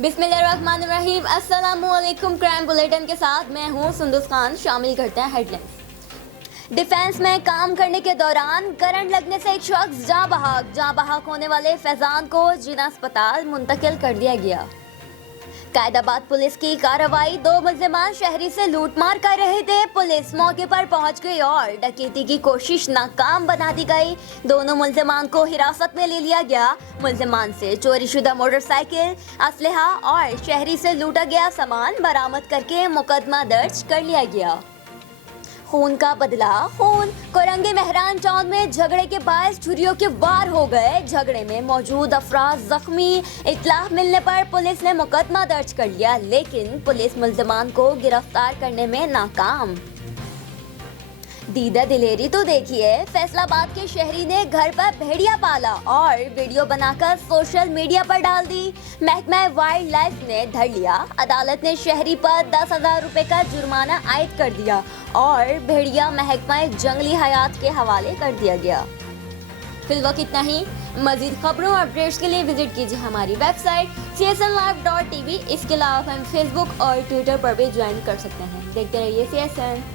बिस्मिल्लाहिर्रहमानिर्रहीम। अस्सलामुअलैकुम। Crime bulletin के साथ मैं हूं सुंदस खान। शामिल करते हैं हेडलाइंस। डिफेंस में काम करने के दौरान करंट लगने से एक शख्स जाँ बहक होने वाले फैजान को जिला अस्पताल मुंतकिल कर दिया गया। कायदाबाद पुलिस की कार्रवाई, 2 मुल्जिमान शहरी से लूटमार कर रहे थे। पुलिस मौके पर पहुंच गई और डकैती की कोशिश नाकाम बना दी गई। दोनों मुल्जिमान को हिरासत में ले लिया गया। मुल्जिमान से चोरीशुदा मोटरसाइकिल, असलहा और शहरी से लूटा गया सामान बरामद करके मुकदमा दर्ज कर लिया गया। खून का बदला खून। कोरंगे मेहरान टाउन में झगड़े के बायस छुरियों के वार हो गए। झगड़े में मौजूद अफराद जख्मी। इत्तला मिलने पर पुलिस ने मुकदमा दर्ज कर लिया, लेकिन पुलिस मुल्जिमान को गिरफ्तार करने में नाकाम। दीदा दिलेरी तो देखिए, फैसलाबाद के शहरी ने घर पर भेड़िया पाला और वीडियो बनाकर सोशल मीडिया पर डाल दी। महकमा वाइल्ड लाइफ ने धर लिया। अदालत ने शहरी पर 10,000 रुपए का जुर्माना आयद कर दिया और भेड़िया महकमा जंगली हयात के हवाले कर दिया गया। फिलहाल इतना ही। मजीद खबरों और अपडेट्स के लिए विजिट कीजिए हमारी वेबसाइट csnlive.tv। इसके अलावा हम फेसबुक और ट्विटर पर भी ज्वाइन कर सकते हैं। देखते रहिए CSN।